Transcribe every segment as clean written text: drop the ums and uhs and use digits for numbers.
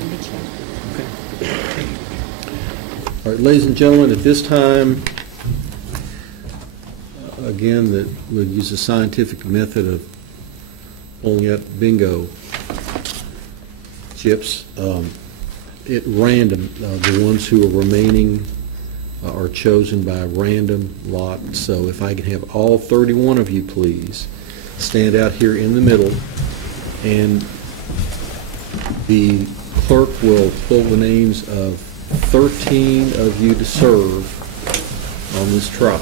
in good shape. All right, ladies and gentlemen, at this time, again, that we'll use a scientific method of pulling out bingo chips at random. The ones who are remaining are chosen by a random lot. So if I can have all 31 of you, please, stand out here in the middle, and the clerk will pull the names of 13 of you to serve on this trial.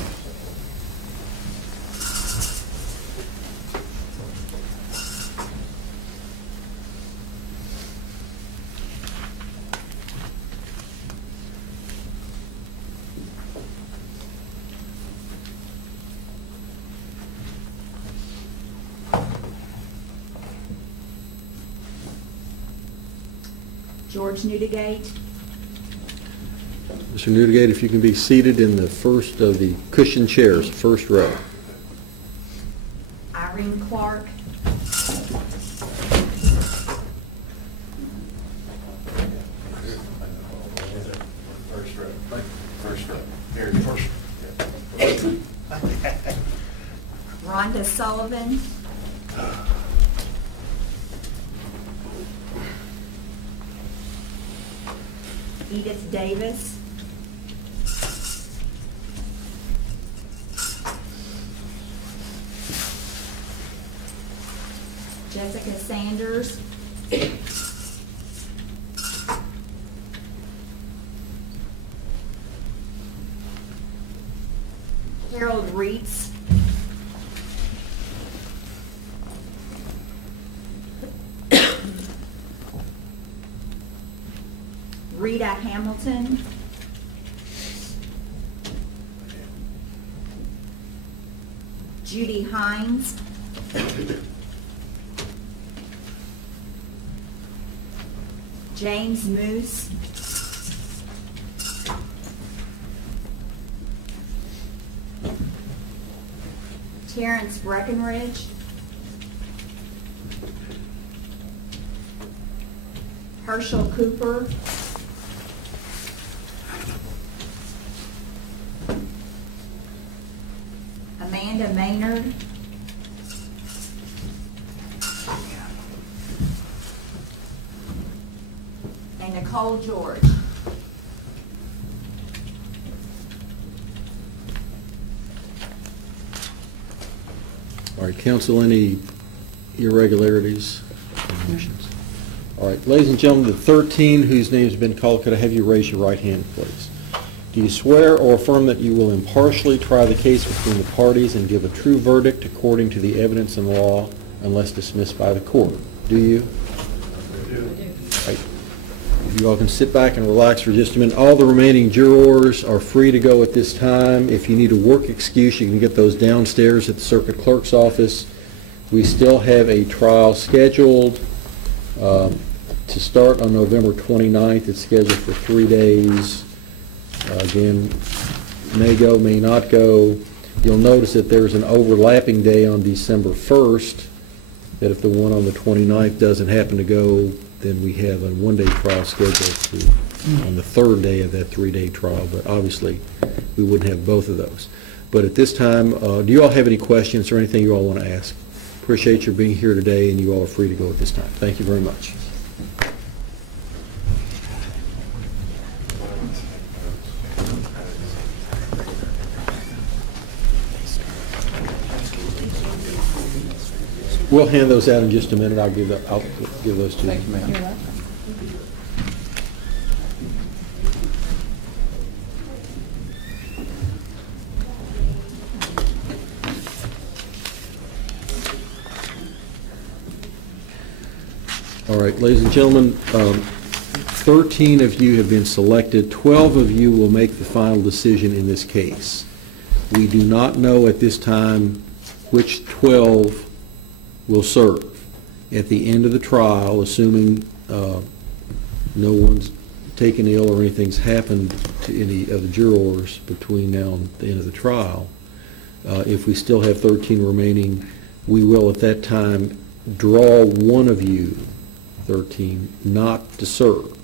George Newdigate. Mr. Newdigate, if you can be seated in the first of the cushioned chairs, first row. Irene Clark. Rhonda Sullivan. Edith Davis. Jessica Sanders. Harold Reitz. Rita Hamilton. Judy Hines. James Moose. Terrence Breckenridge. Herschel Cooper. Amanda Maynard. And Nicole George. All right, counsel, any irregularities? All right, ladies and gentlemen, the 13 whose names have been called, could I have you raise your right hand, please? Do you swear or affirm that you will impartially try the case between the parties and give a true verdict according to the evidence and law unless dismissed by the court? Do you? I do. Right. You all can sit back and relax for just a minute. All the remaining jurors are free to go at this time. If you need a work excuse, you can get those downstairs at the circuit clerk's office. We still have a trial scheduled to start on November 29th. It's scheduled for 3 days. Again, may go, may not go. You'll notice that there's an overlapping day on December 1st, that if the one on the 29th doesn't happen to go, then we have a one-day trial scheduled on the third day of that 3-day trial, but obviously we wouldn't have both of those. But at this time, do you all have any questions or anything you all want to ask? Appreciate your being here today, and you all are free to go at this time. Thank you very much. We'll hand those out in just a minute. I'll give those to you. Thank you, ma'am. You're welcome. All right, ladies and gentlemen, 13 of you have been selected. 12 of you will make the final decision in this case. We do not know at this time which 12 will serve. At the end of the trial, assuming no one's taken ill or anything's happened to any of the jurors between now and the end of the trial, if we still have 13 remaining, we will at that time draw one of you 13, not to serve.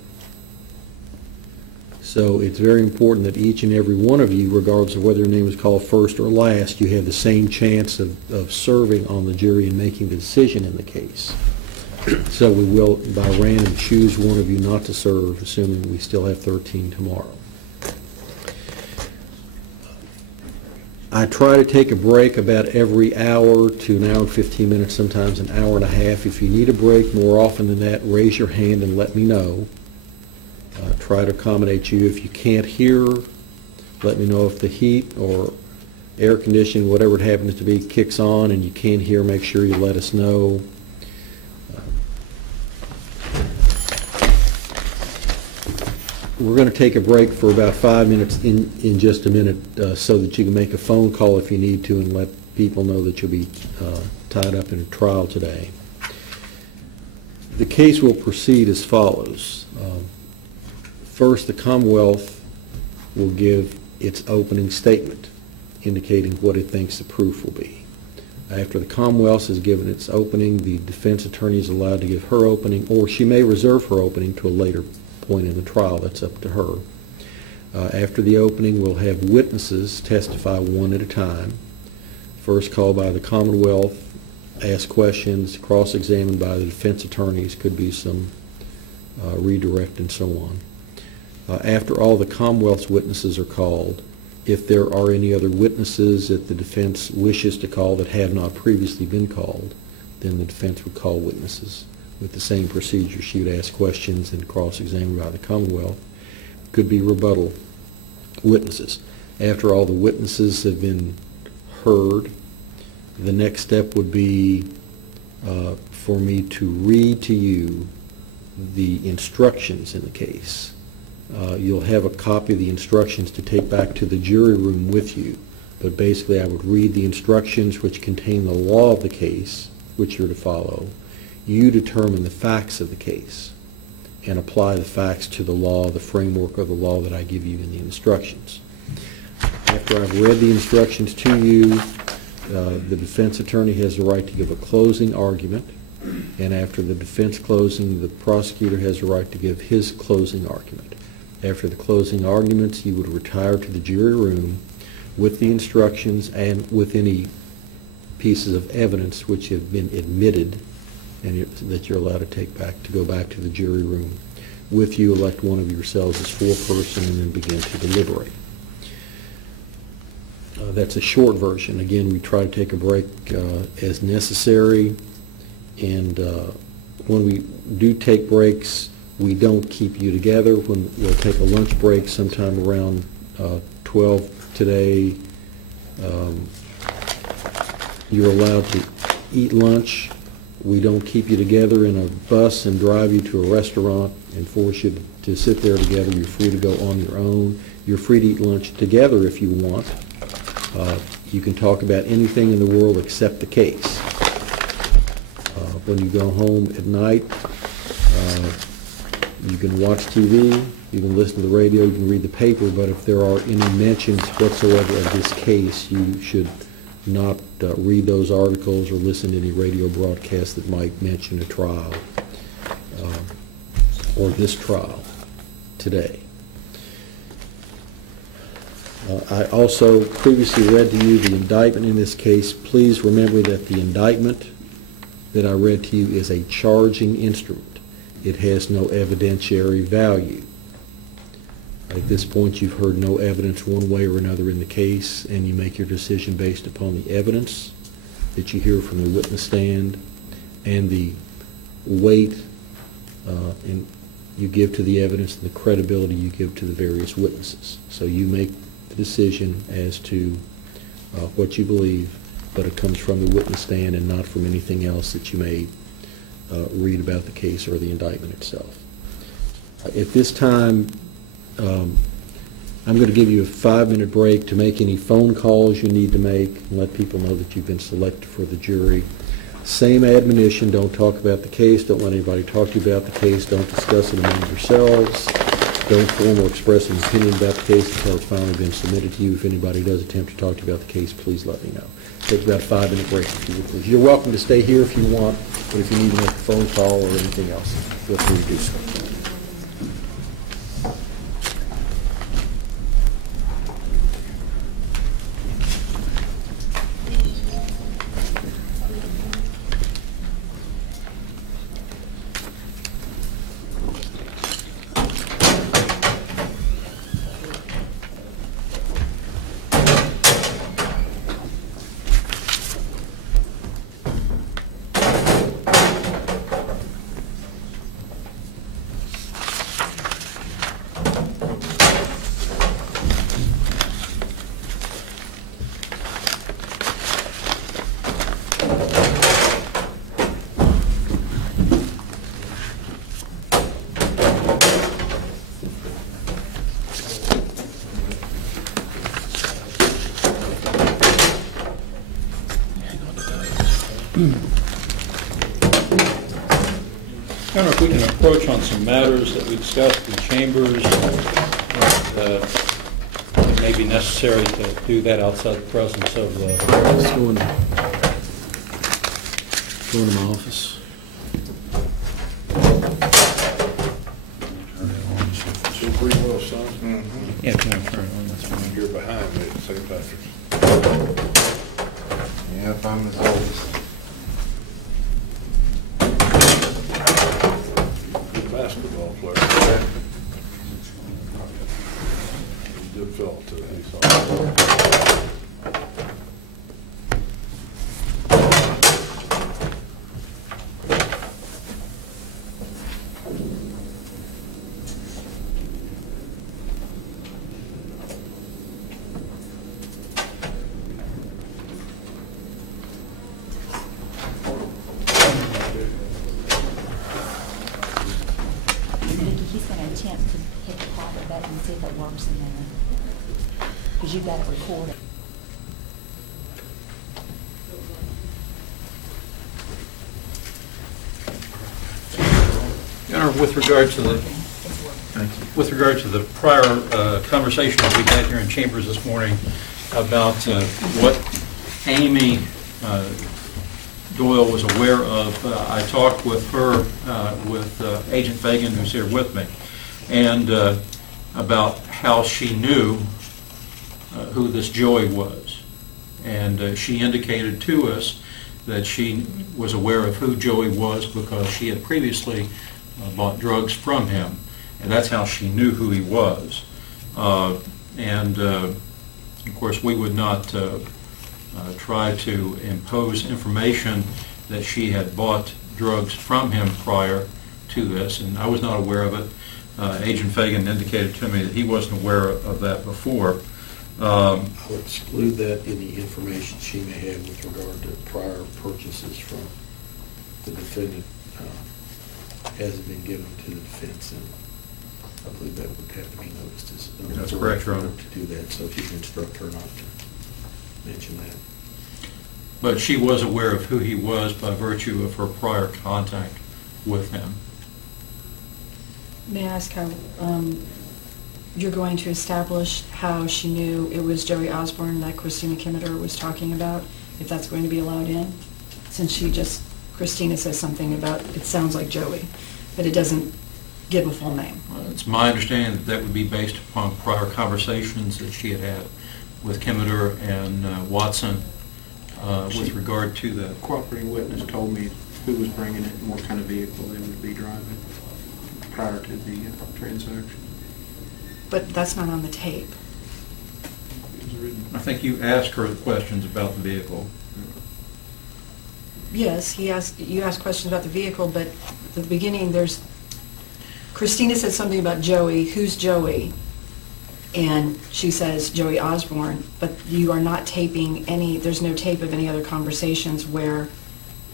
So it's very important that each and every one of you, regardless of whether your name is called first or last, you have the same chance of serving on the jury and making the decision in the case. So we will, by random, choose one of you not to serve, assuming we still have 13 tomorrow. I try to take a break about every hour to an hour and 15 minutes, sometimes an hour and a half. If you need a break more often than that, raise your hand and let me know. Try to accommodate you. If you can't hear, let me know. If the heat or air conditioning, whatever it happens to be, kicks on and you can't hear, make sure you let us know. We're going to take a break for about 5 minutes in just a minute so that you can make a phone call if you need to and let people know that you'll be tied up in a trial today. The case will proceed as follows. First, the Commonwealth will give its opening statement indicating what it thinks the proof will be. After the Commonwealth has given its opening, the defense attorney is allowed to give her opening, or she may reserve her opening to a later point in the trial. That's up to her. After the opening, we'll have witnesses testify one at a time. First called by the Commonwealth, ask questions, cross-examined by the defense attorneys, could be some redirect and so on. After all the Commonwealth's witnesses are called, if there are any other witnesses that the defense wishes to call that have not previously been called, then the defense would call witnesses with the same procedure. She would ask questions and cross-examined by the Commonwealth. Could be rebuttal witnesses. After all the witnesses have been heard, the next step would be for me to read to you the instructions in the case. You'll have a copy of the instructions to take back to the jury room with you, but basically I would read the instructions which contain the law of the case, which you're to follow. You determine the facts of the case and apply the facts to the law, the framework of the law that I give you in the instructions. After I've read the instructions to you, the defense attorney has the right to give a closing argument, and after the defense closing, the prosecutor has the right to give his closing argument. After the closing arguments, you would retire to the jury room with the instructions and with any pieces of evidence which have been admitted and that you're allowed to go back to the jury room. With you, elect one of yourselves as foreperson and then begin to deliberate. That's a short version. Again, we try to take a break as necessary, and when we do take breaks, we don't keep you together. When we'll take a lunch break sometime around 12 today. You're allowed to eat lunch. We don't keep you together in a bus and drive you to a restaurant and force you to sit there together. You're free to go on your own. You're free to eat lunch together if you want. You can talk about anything in the world except the case. When you go home at night, you can watch TV, you can listen to the radio, you can read the paper, but if there are any mentions whatsoever of this case, you should not read those articles or listen to any radio broadcast that might mention a trial or this trial today. I also previously read to you the indictment in this case. Please remember that the indictment that I read to you is a charging instrument. It has no evidentiary value. At this point, you've heard no evidence one way or another in the case, and you make your decision based upon the evidence that you hear from the witness stand and the weight and you give to the evidence and the credibility you give to the various witnesses. So you make the decision as to what you believe, but it comes from the witness stand and not from anything else that you may read about the case or the indictment itself. At this time, I'm going to give you a 5-minute break to make any phone calls you need to make and let people know that you've been selected for the jury. Same admonition, don't talk about the case, don't let anybody talk to you about the case, don't discuss it among yourselves, don't form or express an opinion about the case until it's finally been submitted to you. If anybody does attempt to talk to you about the case, please let me know. take about a 5-minute break if you would, please. You're welcome to stay here if you want, but if you need to make a phone call or anything else, feel free to do so. I don't know if we can approach on some matters that we discussed in chambers. It may be necessary to do that outside the presence of the... Let's go into my office. So pretty well, son. Yeah, if you want to turn it on, that's fine. You're behind me at St. Patrick's. Yep, I'm as old. Good basketball player. Good fella too. He's all. He's going to attempt to hit the power button and see if it works in there. Because you've got it recorded. Your Honor, with regard to the prior conversation that we had here in chambers this morning about what Amy Doyle was aware of, I talked with her, with Agent Fagan, who's here with me, and about how she knew who this Joey was. And she indicated to us that she was aware of who Joey was because she had previously bought drugs from him, and that's how she knew who he was. Of course, we would not try to impose information that she had bought drugs from him prior to this, and I was not aware of it. Agent Fagan indicated to me that he wasn't aware of that before. I would exclude that in the information she may have with regard to prior purchases from the defendant hasn't been given to the defense, and I believe that would have to be noticed as That's correct, Your Honor. to do that, so if you can instruct her not to mention that. But she was aware of who he was by virtue of her prior contact with him. May I ask how you're going to establish how she knew it was Joey Osborne that Christina Kimmeter was talking about, if that's going to be allowed in? Since Christina says something about, it sounds like Joey, but it doesn't give a full name. It's my understanding that that would be based upon prior conversations that she had had with Kimmeter and Watson with regard to the... Cooperating witness told me who was bringing it and what kind of vehicle they would be driving prior to the transaction. But that's not on the tape. I think you asked her questions about the vehicle. Yes, you asked questions about the vehicle, but at the beginning Christina said something about Joey. Who's Joey? And she says Joey Osborne, but you are not taping there's no tape of any other conversations where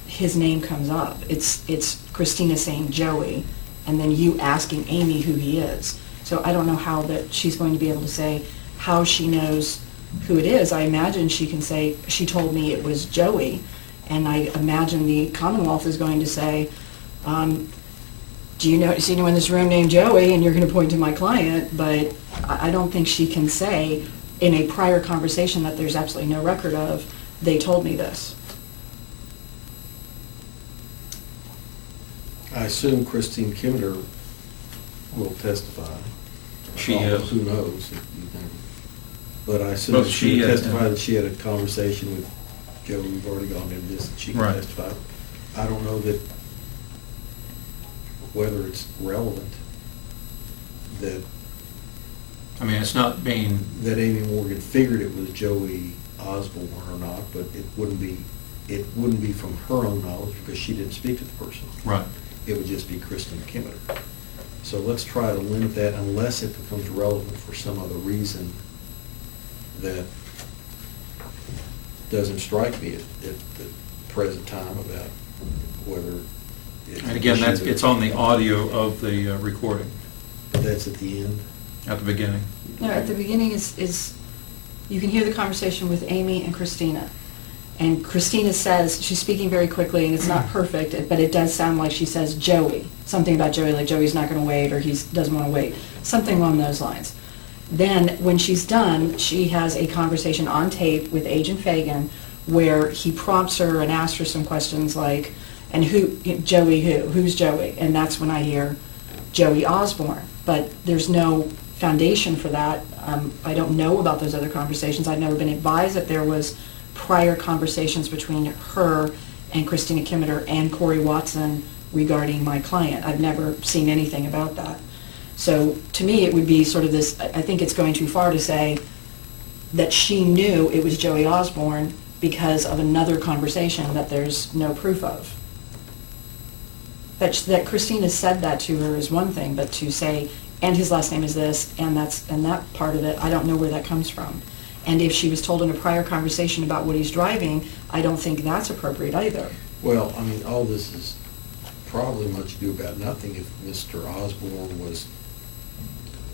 his name comes up. It's Christina saying Joey, and then you asking Amy who he is. So I don't know how that she's going to be able to say how she knows who it is. I imagine she can say, she told me it was Joey, and I imagine the Commonwealth is going to say, do you notice anyone in this room named Joey? And you're going to point to my client, but I don't think she can say in a prior conversation that there's absolutely no record of they told me this. I assume Christine Kimmerer will testify. She Although is. Who knows? But I assume Both that she she would and- testify that she had a conversation with Joe. We've already gone into this, and she can Right. testify. I don't know that whether it's relevant that I mean, it's not being, Amy Morgan figured it was Joey Osborne or not, but it wouldn't be from her own knowledge because she didn't speak to the person. right. It would just be Christine Kimmerer. So let's try to limit that unless it becomes relevant for some other reason that doesn't strike me at the present time about whether. And again, it's on the audio of the recording That's at the end. at the beginning. No, at the beginning is you can hear the conversation with Amy and Christina. And Christina says, she's speaking very quickly, and it's not perfect, but it does sound like she says Joey. Something about Joey, like Joey's not going to wait, or he doesn't want to wait. Something along those lines. Then, when she's done, she has a conversation on tape with Agent Fagan where he prompts her and asks her some questions like, and Joey who? Who's Joey? And that's when I hear Joey Osborne. But there's no foundation for that. I don't know about those other conversations. I've never been advised that there was prior conversations between her and Christina Kimmerer and Corey Watson regarding my client. I've never seen anything about that. So to me, it would be sort of this, I think it's going too far to say that she knew it was Joey Osborne because of another conversation that there's no proof of. That Christina said that to her is one thing, but to say, and his last name is this, and that part of it, I don't know where that comes from. And if she was told in a prior conversation about what he's driving, I don't think that's appropriate either. Well, I mean, all this is probably much ado about nothing if Mr. Osborne was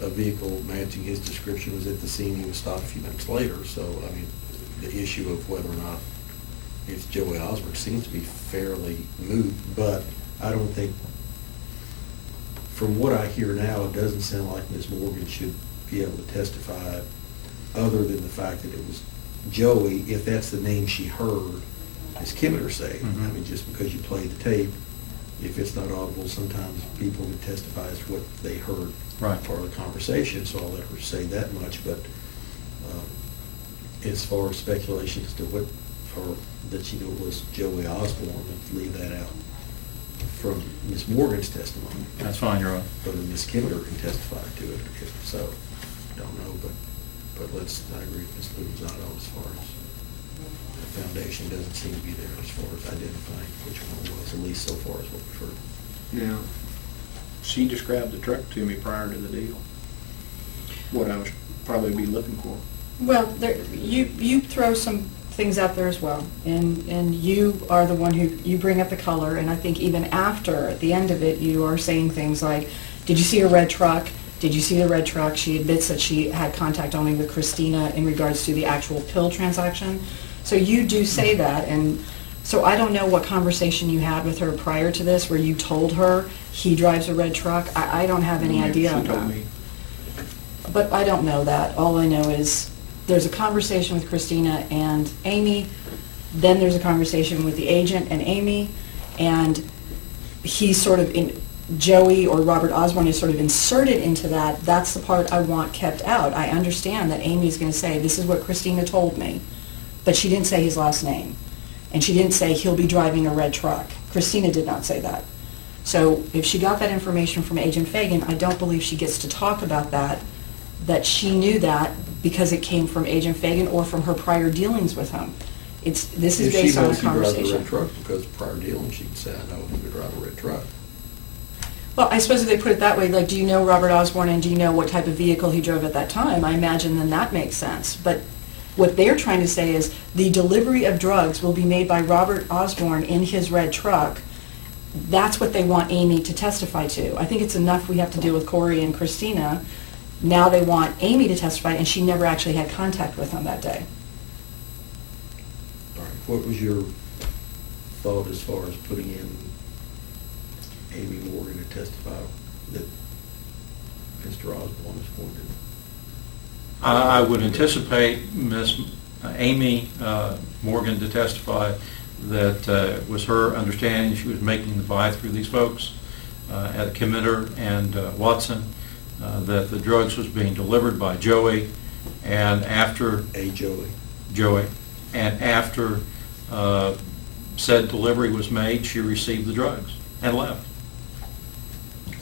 a vehicle matching his description was at the scene, he was stopped a few minutes later. So, I mean, the issue of whether or not it's Joey Osborne seems to be fairly moot, but I don't think, from what I hear now, it doesn't sound like Ms. Morgan should be able to testify other than the fact that it was Joey, if that's the name she heard, as Kimmerer say. Mhm. I mean, just because you play the tape, if it's not audible, sometimes people would testify as what they heard Right. part of the conversation, so I'll let her say that much. But as far as speculation as to what, or that she knew it was Joey Osborne, let's leave that out from Ms. Morgan's testimony. That's fine, Your Honor. Whether Ms. Kimmerer can testify to it, if so, don't know, but I agree with Ms. Luzzatto as far as the foundation doesn't seem to be there as far as identifying which one it was, at least so far as what we've heard. Now, she described the truck to me prior to the deal, what I would probably be looking for. Well, you throw some things out there as well, and you are the one who, you bring up the color, and I think even after, at the end of it, you are saying things like, did you see a red truck? Did you see the red truck? She admits that she had contact only with Christina in regards to the actual pill transaction. So you do say that, and so I don't know what conversation you had with her prior to this where you told her he drives a red truck. I don't have any idea on She told that. me. But I don't know that. All I know is there's a conversation with Christina and Amy, then there's a conversation with the agent and Amy, and he's sort of in, Joey or Robert Osborne is sort of inserted into that. That's the part I want kept out. I understand that Amy's going to say, this is what Christina told me, but she didn't say his last name. And she didn't say he'll be driving a red truck. Christina did not say that. So if she got that information from Agent Fagan, I don't believe she gets to talk about that she knew that because it came from Agent Fagan or from her prior dealings with him. This is based on a If she knows he drives a conversation. red truck because of prior dealing, she can say, I know he would drive a red truck. Well, I suppose if they put it that way, like, do you know Robert Osborne and do you know what type of vehicle he drove at that time? I imagine then that makes sense. But what they're trying to say is the delivery of drugs will be made by Robert Osborne in his red truck. That's what they want Amy to testify to. I think it's enough we have to deal with Corey and Christina. Now they want Amy to testify, and she never actually had contact with him that day. All right, what was your thought as far as putting in Amy Morgan to testify that Mr. Osborne is going to? I would anticipate Ms. Amy Morgan to testify that it was her understanding she was making the buy through these folks at Committer and Watson, that the drugs was being delivered by Joey, and after Joey, and after said delivery was made, she received the drugs and left.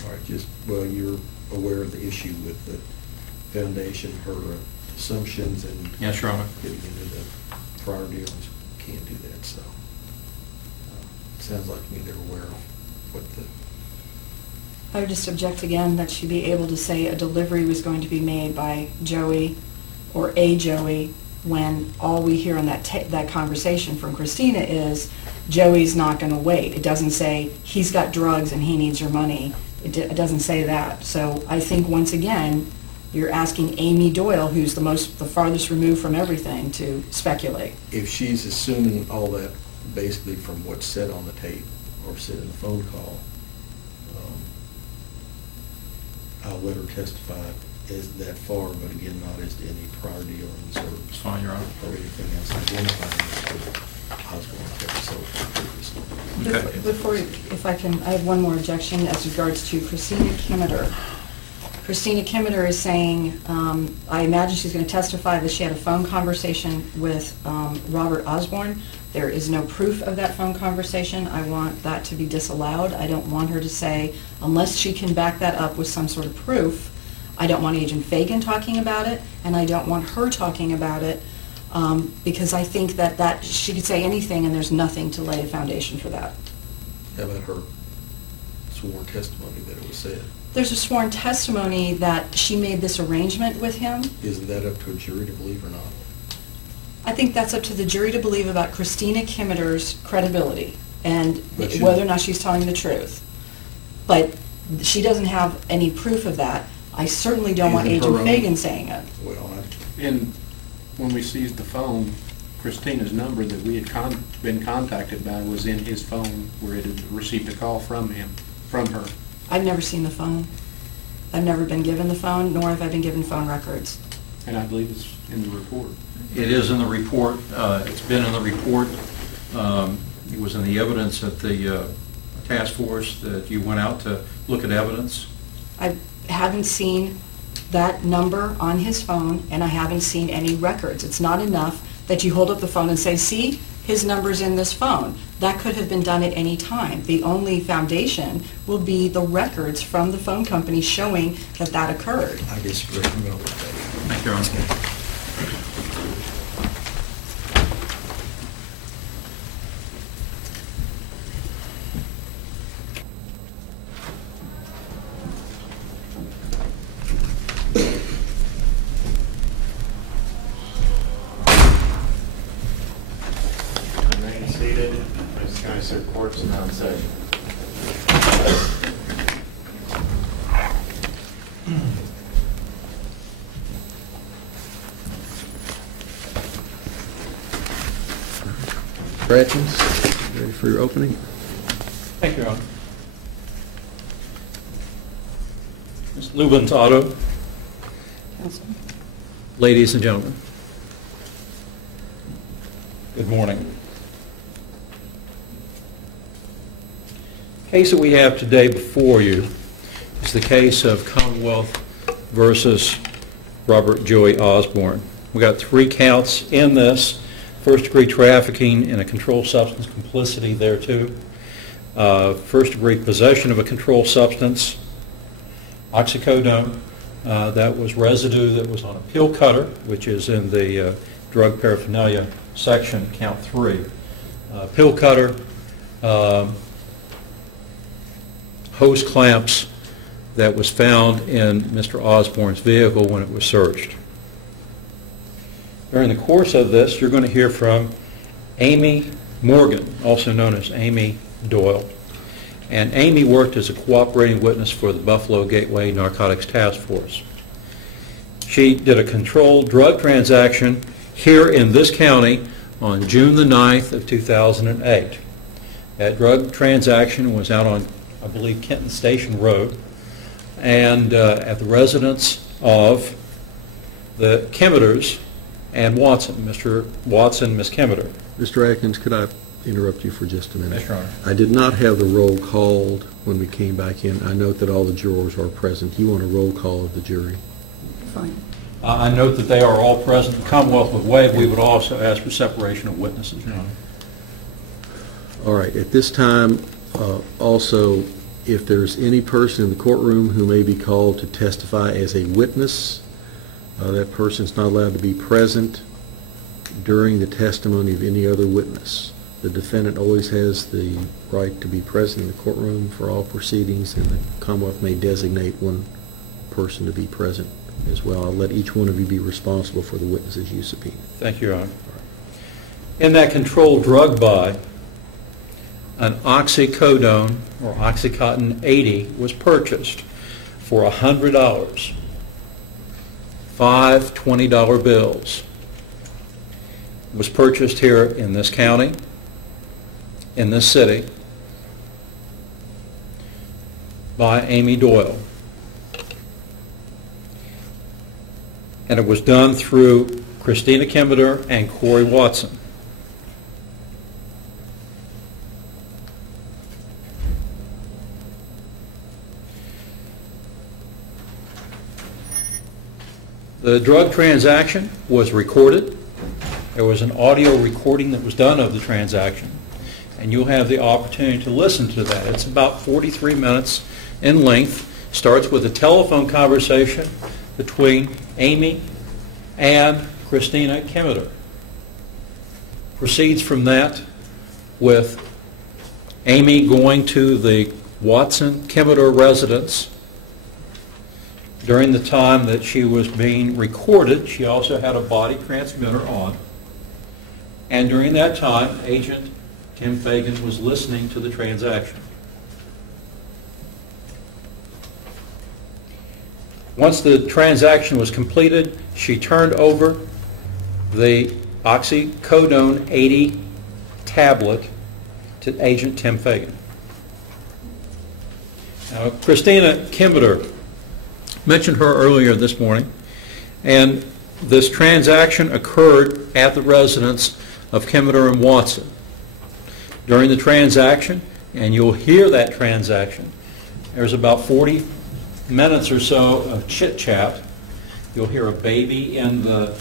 All right, well, you're aware of the issue with the foundation, her assumptions, and Yes, Your Honor. getting into the prior deals. Can't do that, so. It sounds like to me they're aware of what the, I would just object again that she be able to say a delivery was going to be made by Joey or a Joey when all we hear in that conversation from Christina is Joey's not going to wait. It doesn't say he's got drugs and he needs your money. It doesn't say that. So I think once again, you're asking Amy Doyle, who's the farthest removed from everything, to speculate. if she's assuming all that basically from what's said on the tape or said in the phone call, I'll let her testify as that far, but again, not as to any prior dealings or. It's fine, Your Honor. Or anything else identifying Mr. Osborne had sold previously. Okay. Before, if I can, I have one more objection as regards to Christina Kimmeter. Christina Kimmeter is saying, I imagine she's going to testify that she had a phone conversation with Robert Osborne. There is no proof of that phone conversation. I want that to be disallowed. I don't want her to say, unless she can back that up with some sort of proof. I don't want Agent Fagan talking about it, and I don't want her talking about it, because I think that she could say anything and there's nothing to lay a foundation for that. How about her sworn testimony that it was said? There's a sworn testimony that she made this arrangement with him. Isn't that up to a jury to believe or not? I think that's up to the jury to believe about Christina Kimmeter's credibility and But whether or not she's telling the truth. But she doesn't have any proof of that. I certainly don't want Isn't her Agent own- Fagan saying it. Well, And when we seized the phone, Christina's number that we had been contacted by was in his phone where it had received a call from her. I've never seen the phone. I've never been given the phone, nor have I been given phone records. And I believe it's in the report. It is in the report. It's been in the report. It was in the evidence at the task force that you went out to look at evidence. I haven't seen that number on his phone, and I haven't seen any records. It's not enough that you hold up the phone and say, see, his number's in this phone. That could have been done at any time. The only foundation will be the records from the phone company showing that that occurred. I disagree. I'm going to let that. Thank you, Your Honor. Remain seated. This County Circuit Court is now in session. Cratchins, ready for your opening? Thank you, Your Honor. Ms. Lubin's Auto. Ladies and gentlemen, good morning. The case that we have today before you is the case of Commonwealth versus Robert Joey Osborne. We got 3 counts in this: first-degree trafficking and a controlled substance complicity thereto, first-degree possession of a controlled substance, oxycodone, that was residue that was on a pill cutter, which is in the drug paraphernalia section, count 3. Pill cutter, hose clamps that was found in Mr. Osborne's vehicle when it was searched. During the course of this, you're going to hear from Amy Morgan, also known as Amy Doyle. And Amy worked as a cooperating witness for the Buffalo Gateway Narcotics Task Force. She did a controlled drug transaction here in this county on June the 9th of 2008. That drug transaction was out on, I believe, Kenton Station Road, and at the residence of the Kimmeters and Watson. Mr. Watson, Ms. Kemeter. Mr. Atkins, could I interrupt you for just a minute? Yes, Your Honor. I did not have the roll called when we came back in. I note that all the jurors are present. Do you want a roll call of the jury? Fine. I note that they are all present. The Commonwealth would waive. We would also ask for separation of witnesses, Your Honor. All right. At this time, also, if there's any person in the courtroom who may be called to testify as a witness, that person's not allowed to be present during the testimony of any other witness. The defendant always has the right to be present in the courtroom for all proceedings, and the Commonwealth may designate one person to be present as well. I'll let each one of you be responsible for the witnesses you subpoena. Thank you, Your Honor. In that controlled drug buy, an oxycodone or Oxycontin 80 was purchased for $100. 5 $20 bills. It was purchased here in this county, in this city, by Amy Doyle. And it was done through Christina Kemeter and Corey Watson. The drug transaction was recorded. There was an audio recording that was done of the transaction, and you'll have the opportunity to listen to that. It's about 43 minutes in length. Starts with a telephone conversation between Amy and Christina Kemeter. Proceeds from that with Amy going to the Watson-Kemeter residence. During the time that she was being recorded, she also had a body transmitter on. And during that time, Agent Tim Fagan was listening to the transaction. Once the transaction was completed, she turned over the Oxycodone 80 tablet to Agent Tim Fagan. Now, Christina Kemeter, mentioned her earlier this morning, and this transaction occurred at the residence of Kemeter and Watson. During the transaction, and you'll hear that transaction, there's about 40 minutes or so of chit-chat. You'll hear a baby in the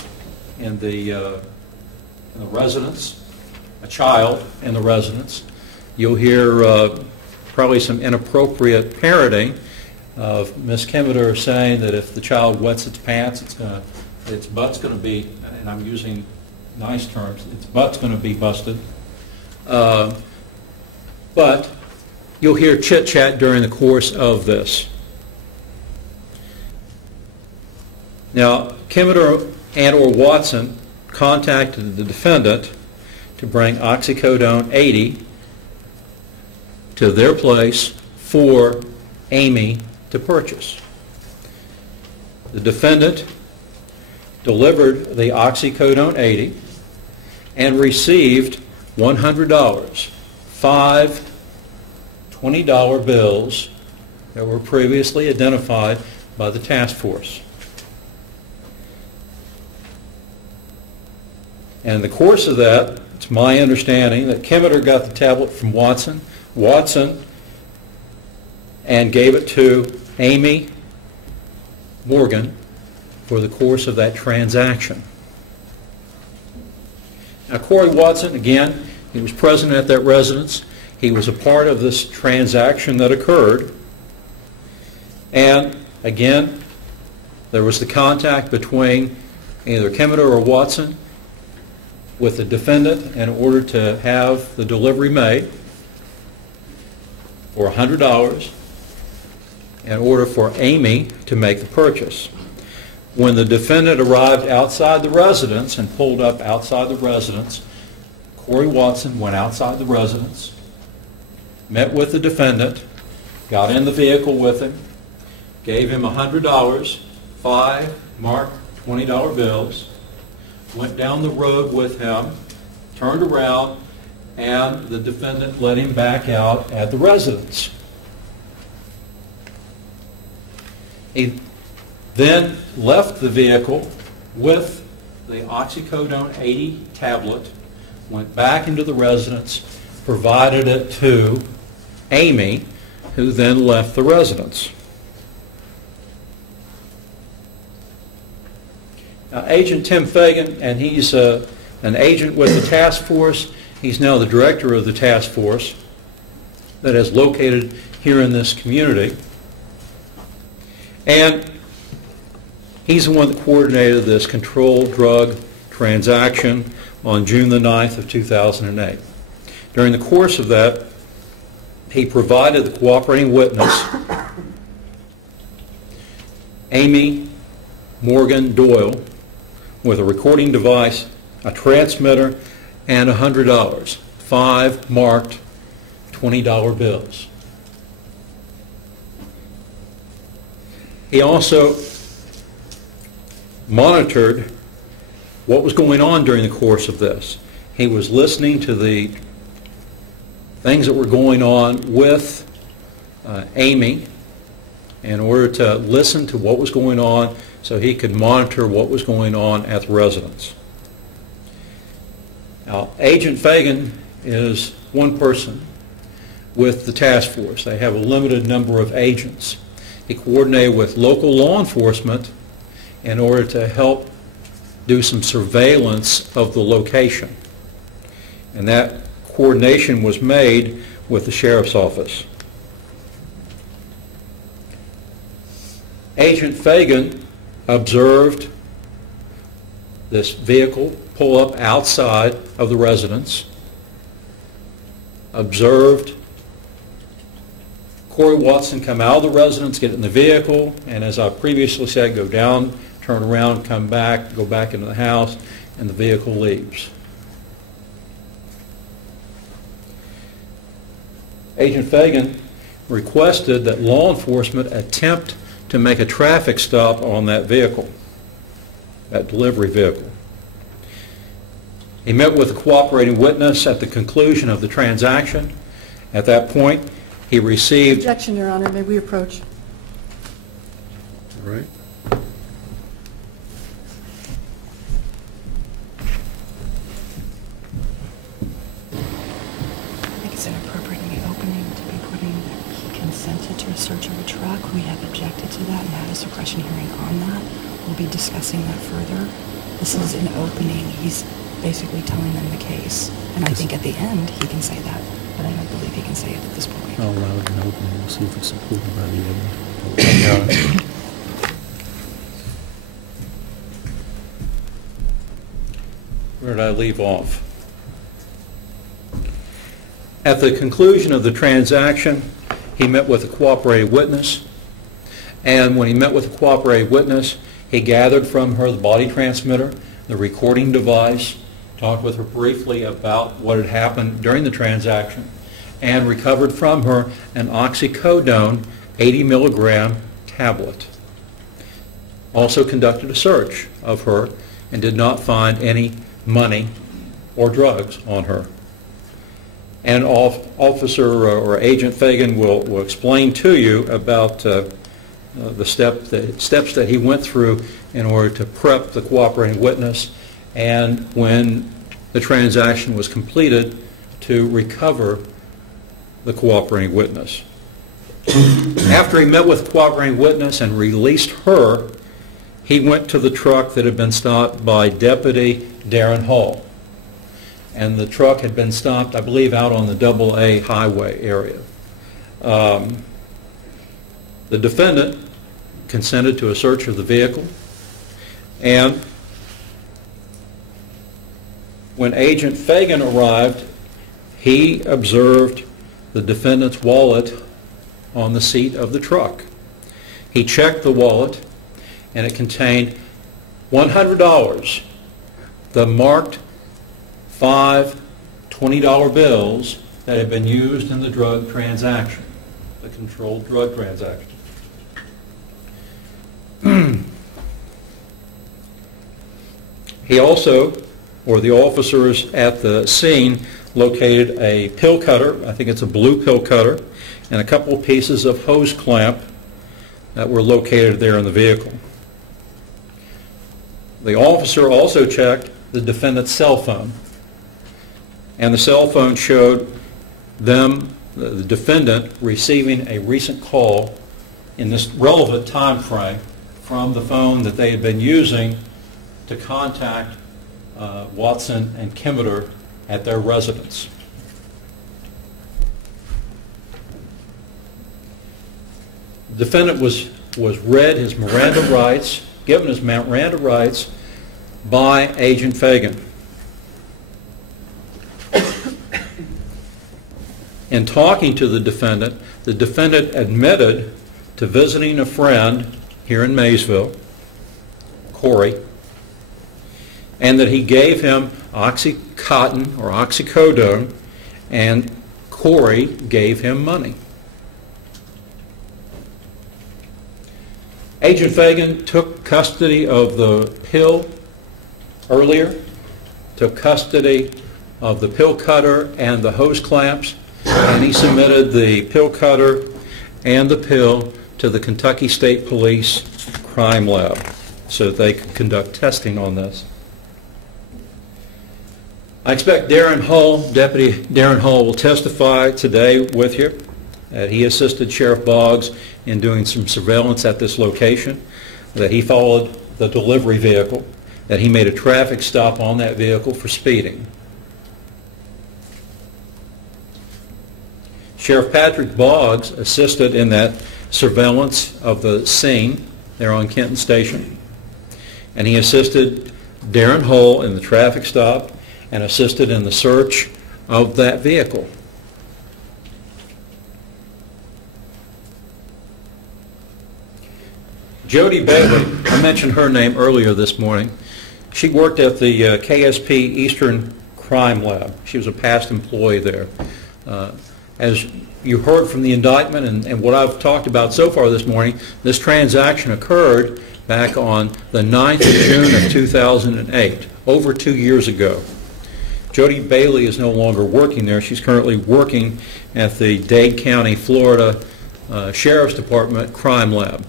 residence, a child in the residence. You'll hear probably some inappropriate parenting of Miss Kemeter saying that if the child wets its pants, its butt's going to be, and I'm using nice terms, its butt's going to be busted. But you'll hear chit-chat during the course of this. Now, Kemeter and or Watson contacted the defendant to bring Oxycodone 80 to their place for Amy to purchase. The defendant delivered the Oxycodone 80 and received $100, 5 $20 bills that were previously identified by the task force. And in the course of that, it's my understanding that Kemeter got the tablet from Watson, and gave it to Amy Morgan for the course of that transaction. Now, Corey Watson, again, he was present at that residence. He was a part of this transaction that occurred. And, again, there was the contact between either Kemeter or Watson with the defendant in order to have the delivery made for $100 in order for Amy to make the purchase. When the defendant arrived outside the residence and pulled up outside the residence, Corey Watson went outside the residence, met with the defendant, got in the vehicle with him, gave him $100, 5 marked $20 bills, went down the road with him, turned around, and the defendant let him back out at the residence. He then left the vehicle with the oxycodone 80 tablet, went back into the residence, provided it to Amy, who then left the residence. Now, Agent Tim Fagan, and he's an agent with the task force. He's now the director of the task force that is located here in this community. And he's the one that coordinated this controlled drug transaction on June the 9th of 2008. During the course of that, he provided the cooperating witness, Amy Morgan Doyle, with a recording device, a transmitter, and $100, 5 marked $20 bills. He also monitored what was going on during the course of this. He was listening to the things that were going on with Amy in order to listen to what was going on so he could monitor what was going on at the residence. Now, Agent Fagan is one person with the task force. They have a limited number of agents. He coordinated with local law enforcement in order to help do some surveillance of the location. And that coordination was made with the sheriff's office. Agent Fagan observed this vehicle pull up outside of the residence, observed Corey Watson come out of the residence, get in the vehicle, and as I previously said, go down, turn around, come back, go back into the house, and the vehicle leaves. Agent Fagan requested that law enforcement attempt to make a traffic stop on that vehicle, that delivery vehicle. He met with a cooperating witness at the conclusion of the transaction. At that point, he received... Objection, Your Honor. May we approach? All right. I think it's inappropriate in the opening to be putting that he consented to a search of a truck. We have objected to that and had a suppression hearing on that. We'll be discussing that further. This is an opening. He's basically telling them the case. And I think at the end he can say that, but I don't believe he can say it at this point. I'll allow it in opening. We'll see if it's supported by the evidence. Where did I leave off? At the conclusion of the transaction, he met with a cooperating witness, and when he met with a cooperating witness, he gathered from her the body transmitter, the recording device, talked with her briefly about what had happened during the transaction, and recovered from her an oxycodone 80 milligram tablet. Also conducted a search of her and did not find any money or drugs on her. And Officer or Agent Fagan will explain to you about the steps that he went through in order to prep the cooperating witness, and when the transaction was completed, to recover the cooperating witness. After he met with the cooperating witness and released her, he went to the truck that had been stopped by Deputy Darren Hall. And the truck had been stopped, I believe, out on the AA highway area. The defendant consented to a search of the vehicle, and when Agent Fagan arrived, he observed the defendant's wallet on the seat of the truck. He checked the wallet, and it contained $100, the marked 5 $20 bills that had been used in the drug transaction, the controlled drug transaction. He also, or the officers at the scene, located a pill cutter, I think it's a blue pill cutter, and a couple of pieces of hose clamp that were located there in the vehicle. The officer also checked the defendant's cell phone, and the cell phone showed them, the defendant, receiving a recent call in this relevant time frame from the phone that they had been using to contact Watson and Kimmeter at their residence. The defendant was read his Miranda rights, given his Miranda rights by Agent Fagan. In talking to the defendant admitted to visiting a friend here in Maysville, Corey, and that he gave him Oxycontin or oxycodone, and Corey gave him money. Agent Fagan took custody of the pill earlier, took custody of the pill cutter and the hose clamps, and he submitted the pill cutter and the pill to the Kentucky State Police Crime Lab so that they could conduct testing on this. I expect Darren Hull, Deputy Darren Hull, will testify today with you that he assisted Sheriff Boggs in doing some surveillance at this location, that he followed the delivery vehicle, that he made a traffic stop on that vehicle for speeding. Sheriff Patrick Boggs assisted in that surveillance of the scene there on Kenton Station, and he assisted Darren Hull in the traffic stop and assisted in the search of that vehicle. Jody Bailey, I mentioned her name earlier this morning. She worked at the KSP Eastern Crime Lab. She was a past employee there. As you heard from the indictment and what I've talked about so far this morning, this transaction occurred back on the 9th of June of 2008, over 2 years ago. Jody Bailey is no longer working there. She's currently working at the Dade County, Florida Sheriff's Department Crime Lab.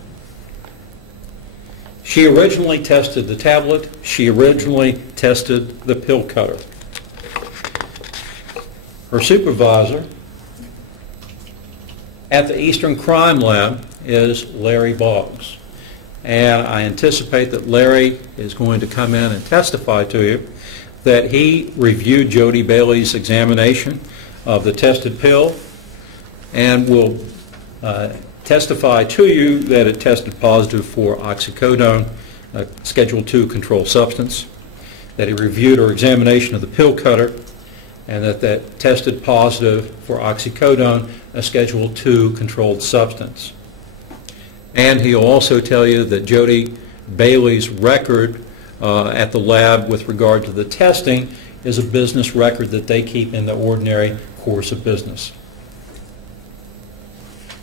She originally tested the tablet. She originally tested the pill cutter. Her supervisor at the Eastern Crime Lab is Larry Boggs. And I anticipate that Larry is going to come in and testify to you that he reviewed Jody Bailey's examination of the tested pill and will testify to you that it tested positive for oxycodone, a Schedule II controlled substance, that he reviewed her examination of the pill cutter, and that tested positive for oxycodone, a Schedule II controlled substance. And he'll also tell you that Jody Bailey's record at the lab with regard to the testing is a business record that they keep in the ordinary course of business.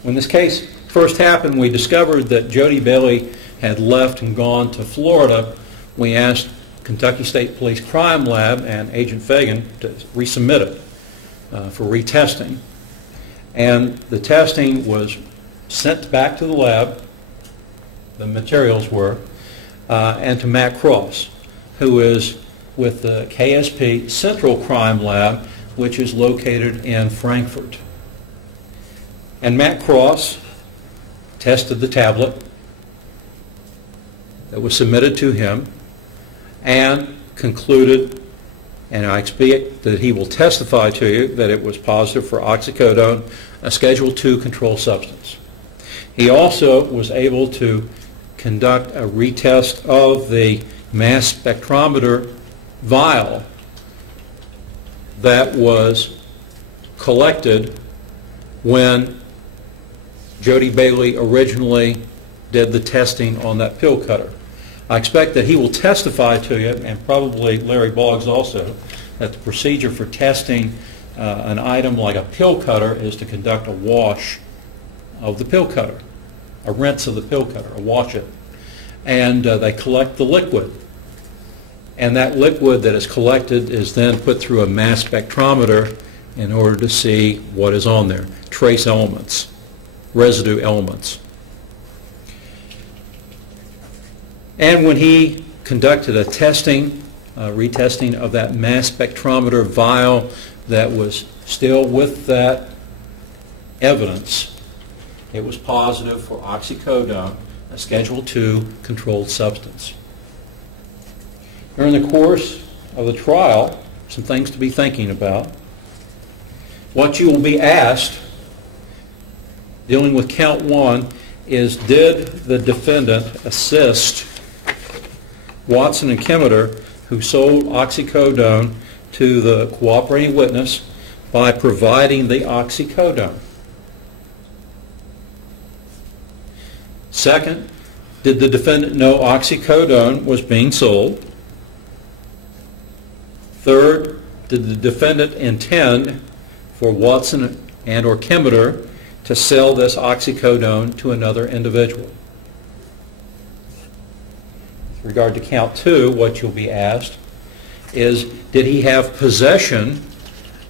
When this case first happened, we discovered that Jody Bailey had left and gone to Florida. We asked Kentucky State Police Crime Lab and Agent Fagan to resubmit it for retesting. And the testing was sent back to the lab, the materials were, and to Matt Cross, who is with the KSP Central Crime Lab, which is located in Frankfort. And Matt Cross tested the tablet that was submitted to him and concluded, and I expect that he will testify to you, that it was positive for oxycodone, a Schedule II controlled substance. He also was able to conduct a retest of the mass spectrometer vial that was collected when Jody Bailey originally did the testing on that pill cutter. I expect that he will testify to you, and probably Larry Boggs also, that the procedure for testing an item like a pill cutter is to conduct a wash of the pill cutter, a rinse of the pill cutter, a wash it. And they collect the liquid. And that liquid that is collected is then put through a mass spectrometer in order to see what is on there, trace elements, residue elements. And when he conducted a testing, retesting of that mass spectrometer vial that was still with that evidence. It was positive for oxycodone, a Schedule II controlled substance. During the course of the trial, some things to be thinking about. What you will be asked, dealing with count 1, is did the defendant assist Watson and Kimmeter, who sold oxycodone to the cooperating witness, by providing the oxycodone? Second, did the defendant know oxycodone was being sold? Third, did the defendant intend for Watson and or Kimmeter to sell this oxycodone to another individual? With regard to count 2, what you'll be asked is, did he have possession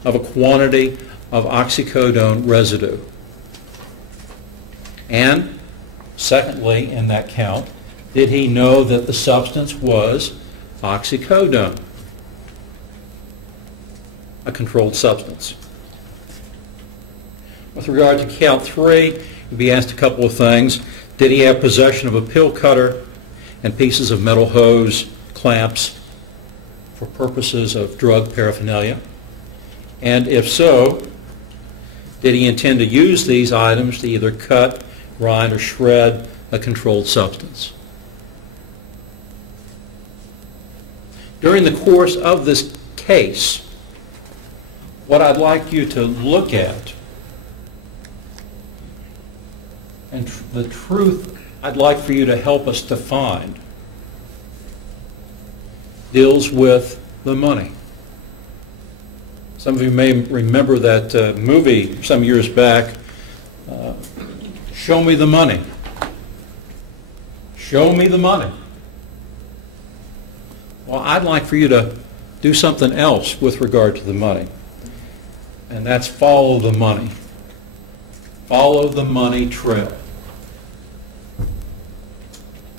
of a quantity of oxycodone residue? And secondly, in that count, did he know that the substance was oxycodone, a controlled substance? With regard to count 3, you'll be asked a couple of things. Did he have possession of a pill cutter and pieces of metal hose, clamps, for purposes of drug paraphernalia? And if so, did he intend to use these items to either cut, grind, or shred a controlled substance? During the course of this case, what I'd like you to look at, and the truth I'd like for you to help us to find, deals with the money. Some of you may remember that movie some years back, Show Me the Money. Show me the money. Well, I'd like for you to do something else with regard to the money, and that's follow the money. Follow the money trail.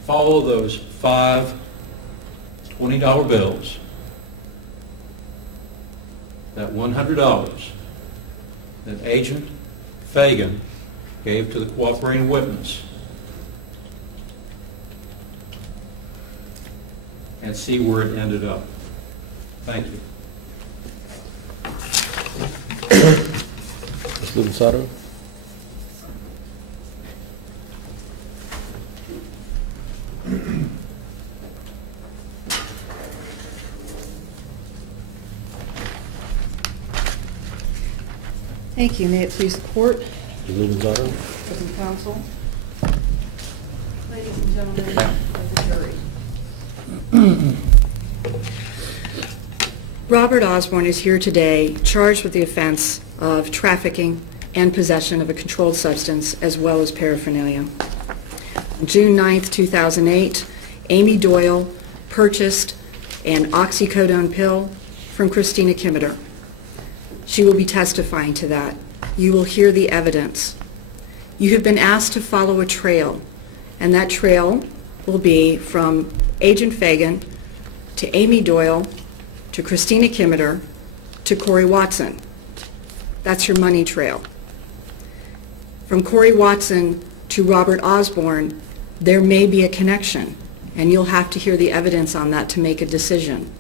Follow those 5 $20 bills, that $100 that Agent Fagan gave to the cooperating witness, and see where it ended up. Thank you. Ms. Ludensato? Thank you. May it please the court, Ms. Ludensato? Prison counsel, ladies and gentlemen of the jury. Robert Osborne is here today charged with the offense of trafficking and possession of a controlled substance as well as paraphernalia. On June 9th, 2008, Amy Doyle purchased an oxycodone pill from Christina Kimmeter. She will be testifying to that. You will hear the evidence. You have been asked to follow a trail, and that trail will be from Agent Fagan to Amy Doyle to Christina Kimmeter to Corey Watson. That's your money trail. From Corey Watson to Robert Osborne, there may be a connection, and you'll have to hear the evidence on that to make a decision.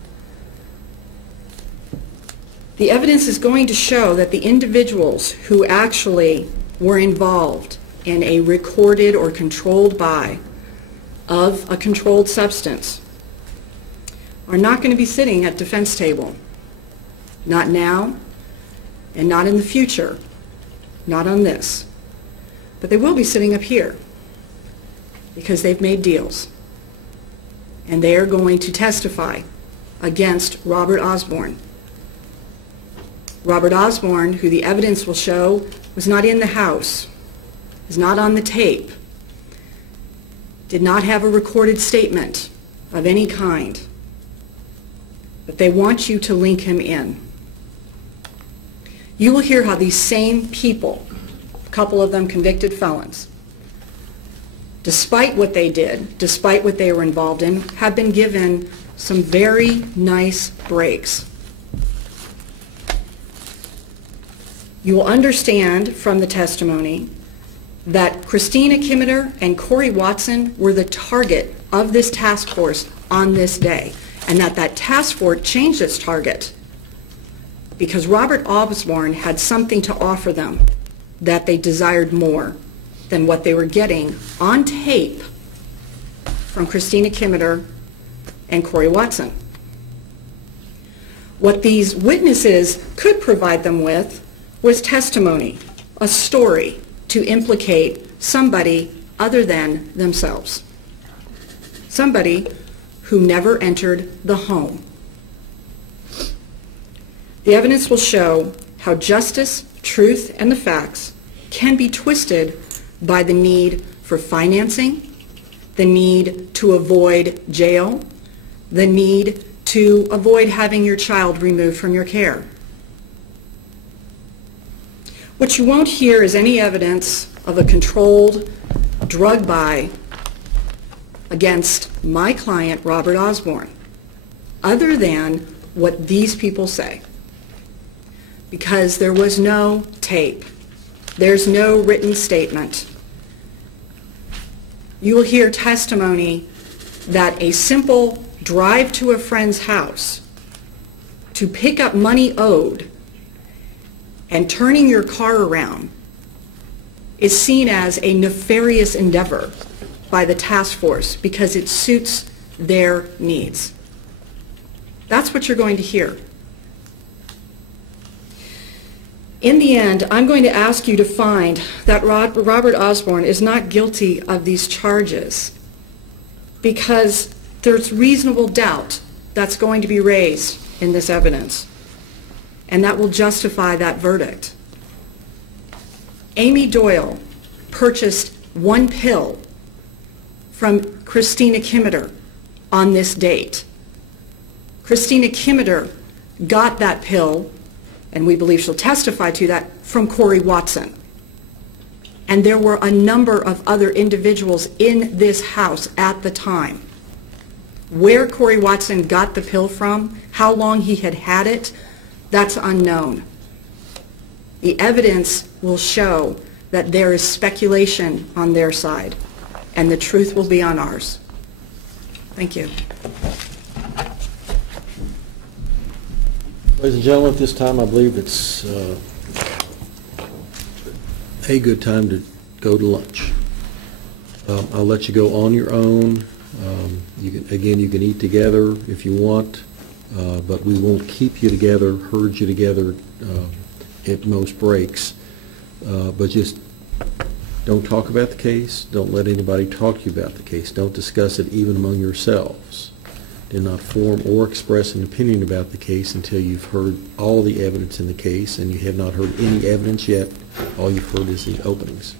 The evidence is going to show that the individuals who actually were involved in a recorded or controlled buy of a controlled substance are not going to be sitting at defense table. Not now, and not in the future, not on this. But they will be sitting up here because they've made deals. And they are going to testify against Robert Osborne. Robert Osborne, who the evidence will show was not in the house, is not on the tape, did not have a recorded statement of any kind. But they want you to link him in. You will hear how these same people, a couple of them convicted felons, despite what they did, despite what they were involved in, have been given some very nice breaks. You will understand from the testimony that Christina Kimmeter and Corey Watson were the target of this task force on this day, and that task force changed its target because Robert Osborne had something to offer them that they desired more than what they were getting on tape from Christina Kimmeter and Corey Watson. What these witnesses could provide them with was testimony, a story to implicate somebody other than themselves, somebody who never entered the home. The evidence will show how justice, truth, and the facts can be twisted by the need for financing, the need to avoid jail, the need to avoid having your child removed from your care. What you won't hear is any evidence of a controlled drug buy against my client, Robert Osborne, other than what these people say. Because there was no tape. There's no written statement. You will hear testimony that a simple drive to a friend's house to pick up money owed and turning your car around is seen as a nefarious endeavor by the task force because it suits their needs. That's what you're going to hear. In the end, I'm going to ask you to find that Robert Osborne is not guilty of these charges because there's reasonable doubt that's going to be raised in this evidence, and that will justify that verdict. Amy Doyle purchased one pill from Christina Kimmeter on this date. Christina Kimmeter got that pill, and we believe she'll testify to that, from Corey Watson. And there were a number of other individuals in this house at the time. Where Corey Watson got the pill from, how long he had had it, that's unknown. The evidence will show that there is speculation on their side, and the truth will be on ours. Thank you. Ladies and gentlemen, at this time, I believe it's a good time to go to lunch. I'll let you go on your own. You can eat together if you want, but we won't keep you together, herd you together at most breaks. But just don't talk about the case. Don't let anybody talk to you about the case. Don't discuss it even among yourselves. Do not form or express an opinion about the case until you've heard all the evidence in the case, and you have not heard any evidence yet. All you've heard is the openings.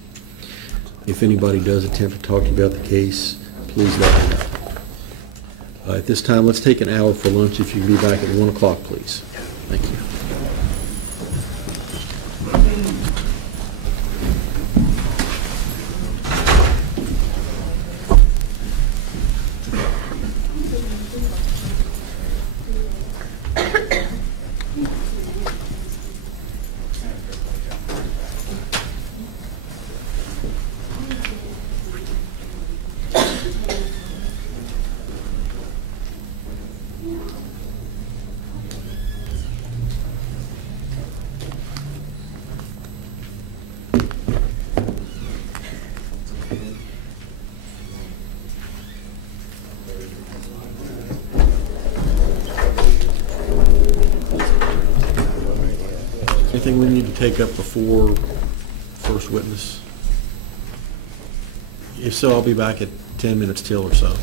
If anybody does attempt to talk to you about the case, please let me know. At this time, let's take an hour for lunch. If you can be back at 1 o'clock, please. Thank you. Anything we need to take up before first witness? If so, I'll be back at 10 minutes till or so.